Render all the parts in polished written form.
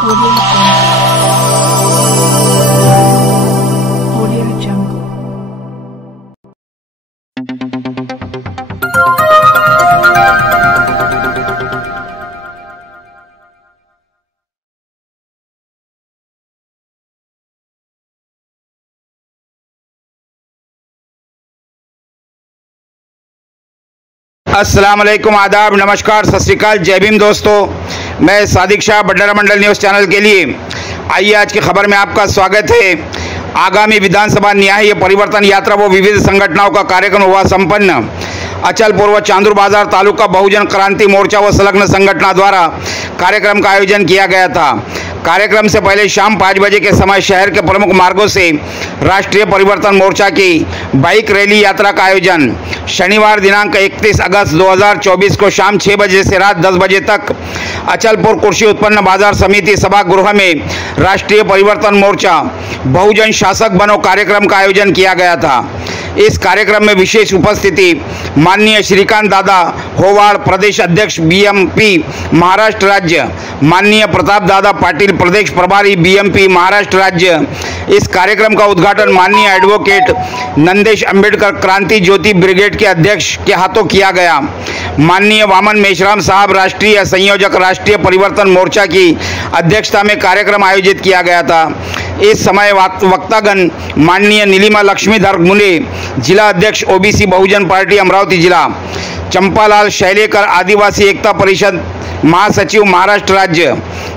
Audio Jungle. अस्सलाम वालेकुम, आदाब, नमस्कार, सत श्री अकाल, जय भीम दोस्तों। मैं सादिक शाह बडनेरा मंडल न्यूज़ चैनल के लिए आइए आज की खबर में आपका स्वागत है। आगामी विधानसभा न्याय परिवर्तन यात्रा व विविध संगठनों का कार्यक्रम हुआ संपन्न। अचलपुर व चांदूर बाजार तालुका बहुजन क्रांति मोर्चा व संलग्न संगठनों द्वारा कार्यक्रम का आयोजन किया गया था। कार्यक्रम से पहले शाम 5 बजे के समय शहर के प्रमुख मार्गों से राष्ट्रीय परिवर्तन मोर्चा की बाइक रैली यात्रा का आयोजन शनिवार दिनांक 31 अगस्त 2024 को शाम 6 बजे से रात 10 बजे तक अचलपुर कृषि उत्पन्न बाजार समिति सभागृह में राष्ट्रीय परिवर्तन मोर्चा बहुजन शासक बनो कार्यक्रम का आयोजन किया गया था। इस कार्यक्रम में विशेष उपस्थिति माननीय श्रीकांत दादा होवाड़ प्रदेश अध्यक्ष बीएमपी महाराष्ट्र राज्य, माननीय प्रताप दादा पाटिल प्रदेश प्रभारी बीएमपी महाराष्ट्र राज्य। इस कार्यक्रम का उद्घाटन माननीय एडवोकेट नंदेश अंबेडकर क्रांति ज्योति ब्रिगेड के अध्यक्ष के हाथों किया गया। माननीय वामन मेश्राम साहब राष्ट्रीय संयोजक राष्ट्रीय परिवर्तन मोर्चा की अध्यक्षता में कार्यक्रम आयोजित किया गया था। इस समय वक्तागण माननीय नीलिमा लक्ष्मीधर मुने जिला अध्यक्ष ओबीसी बहुजन पार्टी अमरावती जिला, चंपालाल शैलेकर आदिवासी एकता परिषद महासचिव महाराष्ट्र राज्य,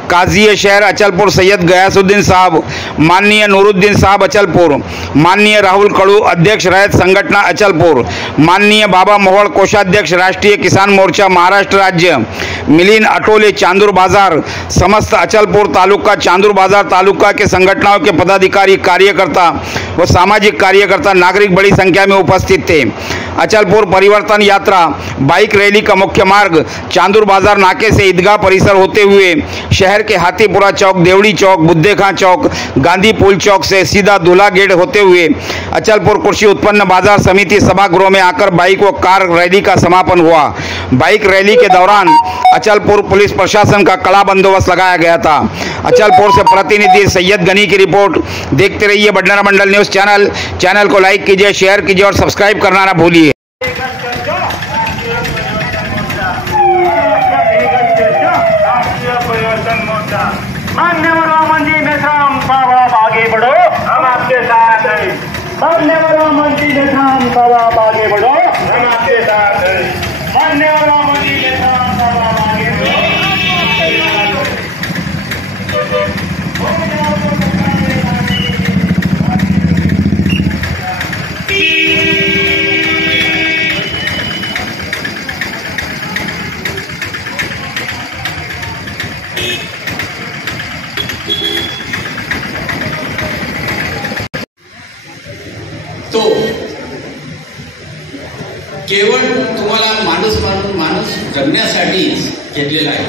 काजी शहर अचलपुर सैयद गयासुद्दीन साहब, माननीय नूरुद्दीन साहब अचलपुर, माननीय राहुल कड़ू अध्यक्ष रैत संगठन अचलपुर, माननीय बाबा मोहड़ कोषाध्यक्ष राष्ट्रीय किसान मोर्चा महाराष्ट्र राज्य, मिलिंद अटोले चांदूर बाजार, समस्त अचलपुर तालुका चांदूर बाजार तालुका के संगठनों के पदाधिकारी कार्यकर्ता व सामाजिक कार्यकर्ता नागरिक बड़ी संख्या में उपस्थित थे। अचलपुर परिवर्तन यात्रा बाइक रैली का मुख्य मार्ग चांदूर बाजार नाके से ईदगाह परिसर होते हुए शहर के हाथीपुरा चौक, देवड़ी चौक, बुद्देखां चौक, गांधी पुल चौक से सीधा दूल्हा गेट होते हुए अचलपुर कृषि उत्पन्न बाजार समिति सभागृह में आकर बाइक व कार रैली का समापन हुआ। बाइक रैली के दौरान अचलपुर पुलिस प्रशासन का कड़ा बंदोबस्त लगाया गया था। अचलपुर से प्रतिनिधि सैयद गनी की रिपोर्ट। देखते रहिए बडनेरा मंडल न्यूज़ चैनल को लाइक कीजिए, शेयर कीजिए और सब्सक्राइब करना ना भूलिए। मान्यवर मंत्री मेश्राम साहब आगे बढ़ो, हम आपके साथ हैं। मान्यवर मंत्री मेश्राम साहब आगे बढ़ो, हम आपके साथ हैं। मान्यवर मंत्री मेश्राम साहब आगे बढ़ो। तो केवळ तुम्हाला माणूस म्हणून माणूस जगण्यासाठीच घेतलेला आहे।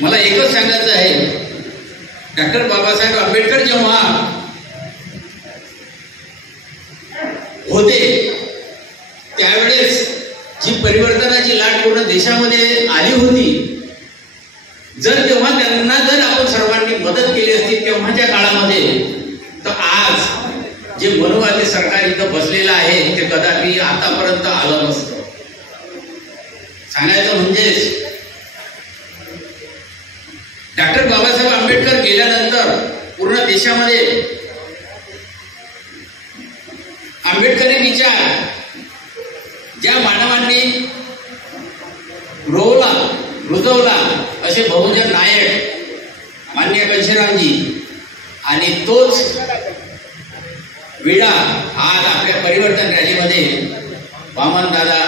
मला एकच सांगायचं आहे, डॉक्टर बाबासाहेब आंबेडकर जेव्हा होते त्यावेळेस जी परिवर्तनाची लाट पूर्ण देशामध्ये आली होती, तेव्हा त्यांना जर आपण सर्वांनी मदत केली असती तेव्हाच्या काळामध्ये, तर आज जे मनोवादी सरकार इथं बसलेलं आहे ते कदापि आतापर्यंत आलं नसतं। सांगायचं म्हणजेच डॉक्टर बाबासाहेब आंबेडकर गेल्यानंतर पूर्ण देशामध्ये आंबेडकरी विचार ज्या मानवांनी रुजवला असे बहुजन नायक माननीय घनश्यामजी, आणि तोच विडा आज आपल्या परिवर्तन रॅलीमध्ये वामन दादा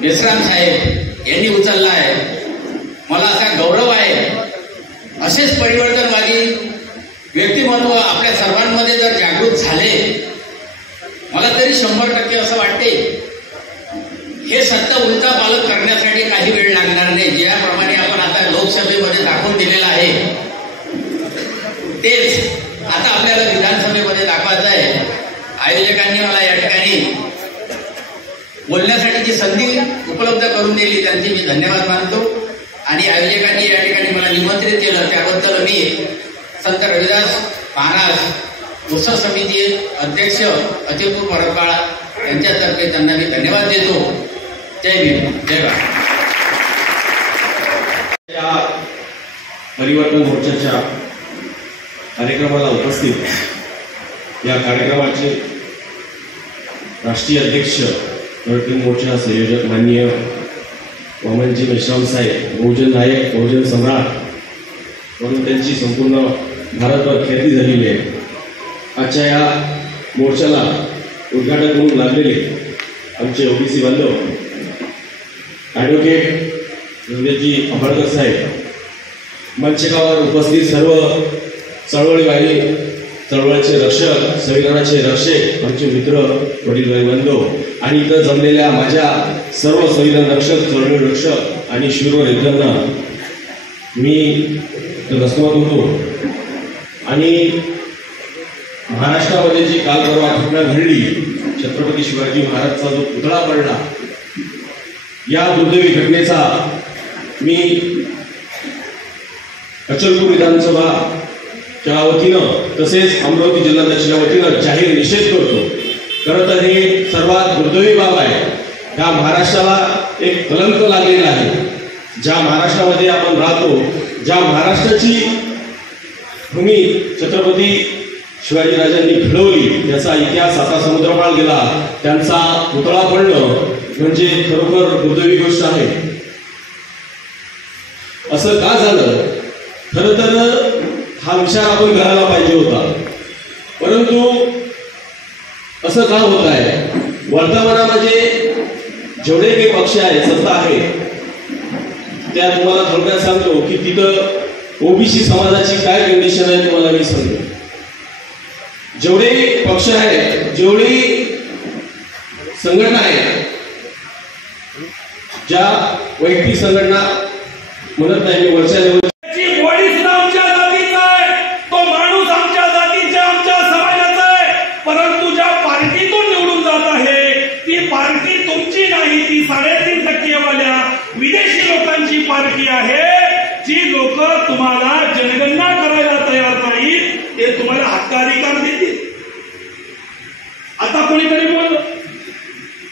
मेश्राम साहेब यांनी उचलला आहे। मला असा गौरव आहे, असेच परिवर्तनवादी व्यक्तिमत्व आपल्या सर्वांमध्ये जर जागृत झाले, मला तरी 100% असं वाटते हे सत्ता उलटा पालट करण्यासाठी काही वेळ लागणार नाही। ज्याप्रमाणे आपण आता लोकसभेमध्ये दाखवून दिलेलं आहे तेच आता आपल्याला विधानसभेमध्ये दाखवायचं आहे। आयोजकांनी मला या ठिकाणी बोलण्यासाठी जी संधी उपलब्ध करून दिली त्यांचे मी धन्यवाद मानतो। आणि आयोजकांनी या ठिकाणी मला निमंत्रित केलं त्याबद्दल मी संत रविदास महाराज उत्सव समिती अध्यक्ष अतिलपूर परकाळ यांच्यातर्फे त्यांना मी धन्यवाद देतो. जय भीम, जय भारत. या परिवर्तन मोर्चाच्या कार्यक्रमाला उपस्थित या कार्यक्रमाचे राष्ट्रीय अध्यक्ष परिवर्तन मोर्चा संयोजक माननीय वामनजी मेश्राम साहेब, बहुजन नायक, बहुजन सम्राट म्हणून त्यांची संपूर्ण भारतभर ख्याती झालेली आहे. आजच्या या मोर्चाला उद्घाटक म्हणून लागलेले आमचे ओबीसी बांधव ॲडव्होकेट रवींद्रजी आंबेडकर साहेब, मंचकावर उपस्थित सर्व चळवळीवादी, चळवळीचे रक्षक, संविधानाचे रक्षक आमचे मित्र, वडील बांधव आणि इथं जमलेल्या माझ्या सर्व संविधान रक्षक, चळवळी रक्षक आणि शूरवीर योद्ध्यांना मी नमस्कार होतो. आणि महाराष्ट्रामध्ये जी काल परवा घटना घडली, छत्रपती शिवाजी महाराजचा जो पुतळा पडला, या दुर्दैवी घटनेचा मी अचलपूर विधानसभाच्या वतीनं तसेच अमरावती जिल्हाध्यक्षाच्या वतीनं जाहीर निषेध करतो. खरं तर हे सर्वात दुर्दैवी बाब आहे. ह्या महाराष्ट्राला एक कलंक लागलेला आहे. ज्या महाराष्ट्रामध्ये आपण राहतो, ज्या महाराष्ट्राची भूमी छत्रपती शिवाजीराजांनी घडवली, त्याचा इतिहास आता समुद्रपाळ गेला, त्यांचा पुतळा पडणं म्हणजे खरोखर दुर्दैवी गोष्ट आहे. असं का झालं? खरं तर हा विचार आपण करायला पाहिजे होता, परंतु असं का होत आहे? वर्तमानामध्ये जेवढे काही पक्ष आहेत, सत्ता आहे, त्या तुम्हाला थोडक्यात सांगतो की तिथं ओबीसी समाजाची काय कंडिशन आहे तुम्हाला मी सांगतो. जेवढे पक्ष आहेत, जेवढी संघटना आहेत, ज्या वैयक्तिक संघटना म्हणत नाही मी वरच्या लेवलची, बॉडी सुद्धा आमच्या जातीचा आहे, तो माणूस आमच्या जातीचा, आमच्या समाजाचा आहे, परंतु ज्या पार्टीतून निवडून जात आहे ती पार्टी तुमची नाही, ती 3.5% वाल्या विदेशी लोकांची पार्टी आहे. जी लोक तुम्हाला जनगणना करायला तयार नाहीत, ते तुम्हाला हक्काधिकार देतील. आता कोणीतरी बोललं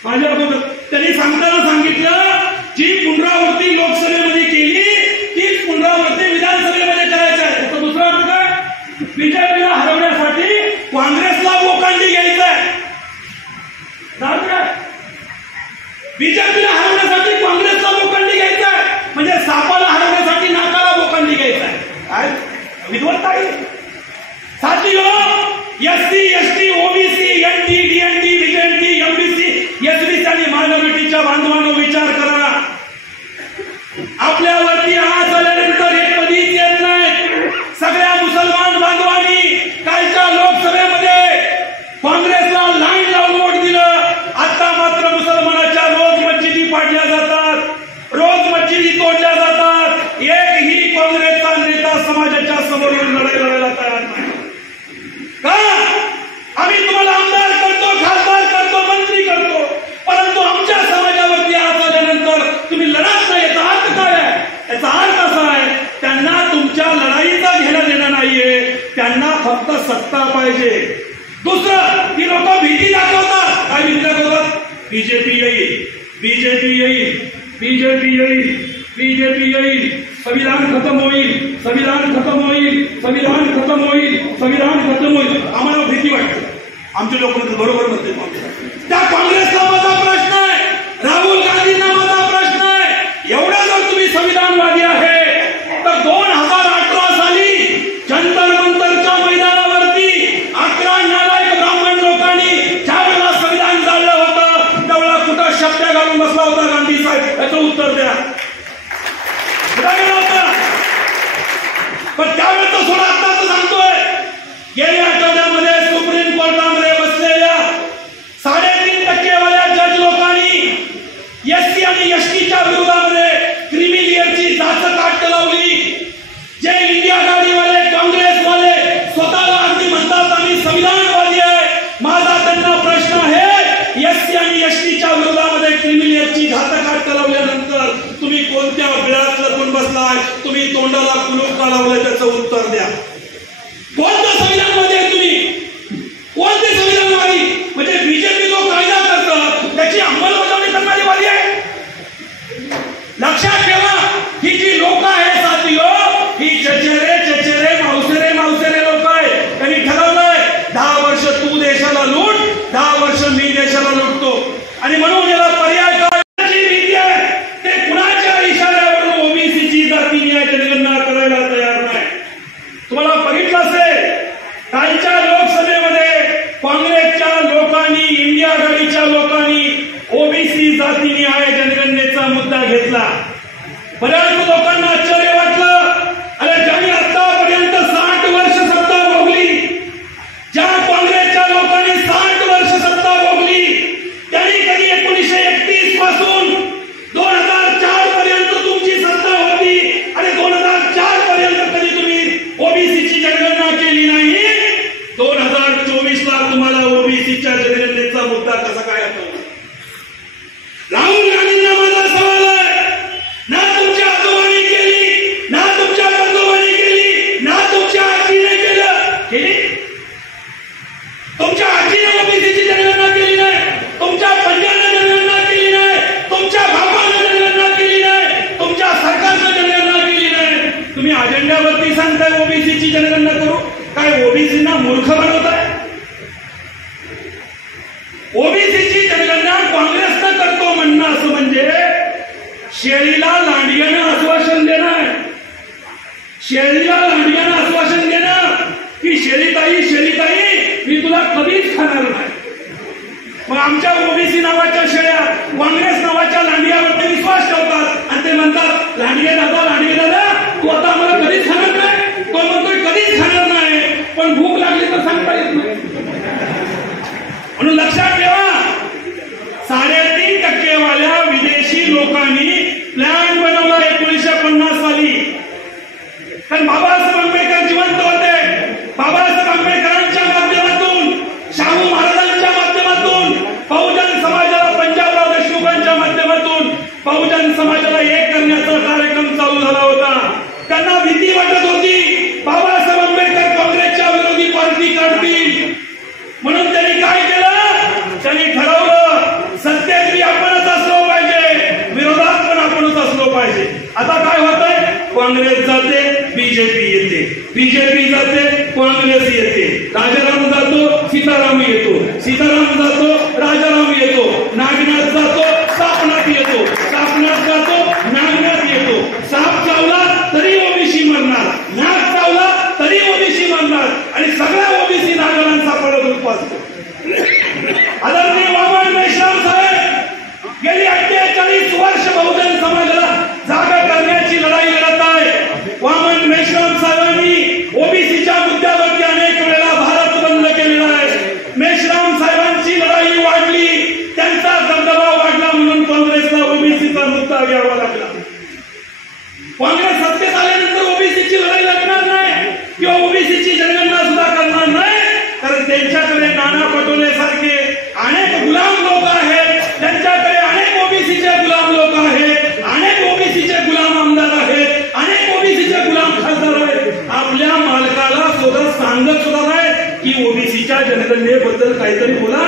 माझ्याबरोबर, त्यांनी सांगताना सांगितलं जी पुनरावृत्ती लोकसभेमध्ये केली तीच पुनरावृत्ती विधानसभेमध्ये करायची आहे. तर दुसरा अर्थ काय? बीजेपीला हरवण्यासाठी काँग्रेसला बोकांडी घ्यायचं आहे. बीजेपीला हरवण्यासाठी काँग्रेसला बोकांडी घ्यायचं आहे, म्हणजे सापाला हरवण्यासाठी नाकाला बोकांडी घ्यायचं आहे. काय विद्वत्ता आहे? साथियो, ST, ST, OBC, NT, DNT, BJP, MBC, SBC आणि मायनॉरिटीच्या बांधवांनो विचार करा. आपल्यावरती आज आल्यानंतर हे कधीच येत नाही. सगळ्या मुसलमान बांधवांनी कालच्या लोकसभेमध्ये काँग्रेसला लाईन लावून वोट दिलं. आता मात्र मुसलमानाच्या रोज मस्जिदी पाडल्या जातात, रोज मस्जिदी तोडल्या जातात. एकही काँग्रेसचा नेता समाजाच्या समोर लढायला तयार नाही. का? आम्ही तुम्हाला आमदार करतो, खासदार करतो, मंत्री करतो, परंतु आमच्या समाजावरती आज आल्यानंतर तुम्ही लढत नाही. याचा अर्थ काय आहे? याचा अर्थ असा आहे, त्यांना तुमच्या लढाईचा घेणं देणं नाहीये, त्यांना फक्त सत्ता पाहिजे. दुसरं, ही लोक भीती दाखवतात. काय भीती दाखवतात? बीजेपी येईल, बीजेपी येईल, बीजेपी येईल, बीजेपी येईल, संविधान खत्म होईल, संविधान खत्म होईल, संविधान खत्म होईल, संविधान खत्म होईल. आम्हाला भीती वाटते. आमचे लोक बरोबर म्हणते. त्या काँग्रेसला माझा प्रश्न आहे, राहुल गांधींना माझा प्रश्न आहे. एवढा जर तुम्ही संविधानवादी आहे तर 2018 साली जंतर मंतरच्या मैदानावरती 11 नालायक ब्राह्मण लोकांनी ज्यावेळेला संविधान जाळलं होतं त्यावेळेला कुठं शब्द घालून बसला होता गांधी साहेब? याचं उत्तर द्या. पण त्यावेळेस तो सोडा. आता सांगतोय, गेल्या आठवड्यामध्ये सुप्रीम कोर्टामध्ये बसलेल्या 3.5% वाल्या जज लोकांनी एससी आणि एसटीच्या विरोधामध्ये क्रिमिलियरची जाचक लावली. जे इंडिया गाडीवाले, काँग्रेसवाले स्वतःला अगदी म्हणतात आम्ही संविधानवादी आहे, माझा त्यांना प्रश्न आहे, एससी आणि एसटीच्या विरोधामध्ये क्रिमिलियरची घातक लावल्यानंतर तुम्ही कोणत्या बिळात लपून बसला? आज तुम्ही तोंडाला कुलूप का लावलं त्याचं उत्तर द्या. कोणतं संविधानवादी आहे तुम्ही? कोणते संविधानवादी? म्हणजे बीजेपी जो कायदा करतं त्याची अंमलबजावणी करणारी वादी आहे. लक्षात ठेवा, ही जी लोक आहे साथीओ, ही चचेरे मावसेरे लोक आहे. त्यांनी ठरवलंय 10 वर्ष तू देशाला लूट, 10 वर्ष मी देशाला लुटतो. आणि म्हणून याला पर्याय काय रीती आहे ते कुणाच्या इशाऱ्यावरून ओबीसीची जाती न्याय जनगणना करायला तयार नाही. तुम्हाला बघितलं असेल कालच्या लोकसभेमध्ये काँग्रेसच्या लोकांनी, इंडिया आघाडीच्या लोकांनी ओबीसी जाती न्याय जनगणनेचा मुद्दा घेतला. बऱ्याच लोकांना आश्चर्य वाटलं. अरे ज्यांनी आतापर्यंत 60 वर्ष सत्ता भोगली, ज्या काँग्रेसच्या लोकांनी 60 वर्ष सत्ता भोगली, त्यांनी कधी 1931 पासून 2004 पर्यंत तुमची सत्ता होती आणि 2004 पर्यंत कधी तुम्ही ओबीसीची जनगणना केली नाही. 2024 ला तुम्हाला ओबीसीच्या जनगणनेचा मुद्दा कसा काय आठवला? राहुल गांधींना माझा सवाल आहे, ना तुमच्या आजोबांनी केली, ना तुमच्या पंजोबांनी केली, ना तुमच्या आजीने केली. तुमच्या आजीने ओबीसीची जनगणना केली नाही, तुमच्या पंजाने जनगणना केली नाही, तुमच्या बापाने जनगणना केली नाही, तुमच्या सरकारने जनगणना केली नाही. तुम्ही अजेंड्यावरती सांगताय ओबीसीची जनगणना करू. काय ओबीसीना मूर्ख बनवताय? ओबीसीची जनगणना काँग्रेसनं करतो म्हणणं असं म्हणजे शेळीला लांडग्यानं आश्वासन देणं, शेळीला लांडग्यानं आश्वासन देणं की शेळीताई मी तुला कधीच खाणार नाही. मग आमच्या ओबीसी नावाच्या शेळ्या काँग्रेस नावाच्या लांडग्यावरती विश्वास ठेवतात आणि ते म्हणतात लांडगे दादा तू आता आम्हाला कधीच खाणार नाही. तो म्हणतोय कधीच खाणार नाही, पण भूक लागली तर सांगता येत नाही. म्हणून लक्षात ठेवा, 3.5% वाल्या विदेशी लोकांनी प्लॅन बनवला 1950 साली. कारण बाबासाहेब आंबेडकर जिवंत होते. बाबासाहेब आंबेडकरांच्या माध्यमातून, शाहू महाराजांच्या माध्यमातून, बहुजन समाजाला, पंजाबराव देशमुखांच्या माध्यमातून बहुजन समाजाला एक करण्याचा कार्यक्रम चालू झाला होता. त्यांना भीती वाटत होती बाबासाहेब आंबेडकर काँग्रेसच्या विरोधी पार्टी काढतील. म्हणून त्यांनी काय केलं? त्यांनी ठरवलं सत्तेत बी आपणच असलो पाहिजे, विरोधात पण आपणच असलो पाहिजे. आता काय होतंय? काँग्रेस जाते, बीजेपी येते, बीजेपी जाते, काँग्रेस येते. राजाराम जातो, सीताराम येतो, सीताराम जातो, राजाराम येतो, नागनाथ जातो, सापनाथ येतो, सापनाथ जातो, नागनाथ येतो. साप चावला तरी ओबीसी मरणार, नाग चावला तरी ओबीसी मरणार आणि सगळ्या ओबीसी नागरांचा परत उत्पादतो. आदरणीय वामन मेश्राम साहेब गेली 48 वर्ष बहुजन समाजाला जागा करण्याची लढाई लढत आहे. वामन मेश्राम साहेबांनी ओबीसीच्या मुद्द्यावरती अनेक वेळा भारत बंद केलेला आहे. मेश्राम साहेबांची लढाई वाढली, त्यांचा दबदबा वाढला, म्हणून काँग्रेसला ओबीसीचा मुद्दा घ्यावा लागला. काँग्रेस सत्तेत आल्यानंतर ओबीसीची लढाई लढणार नाही किंवा ओबीसीची जनगणना सुद्धा करणार नाही, कारण त्यांच्याकडे नाना पटोले सारखे अनेक गुलाम लोक आहेत, त्यांच्याकडे अनेक ओबीसीचे गुलाम लोक आहेत, अनेक ओबीसीचे गुलाम आमदार आहेत, अनेक ओबीसीचे गुलाम खासदार आहेत. आपल्या मालकाला सुद्धा सांगत सुद्धा नाही की ओबीसीच्या जनगणनेबद्दल काहीतरी बोला.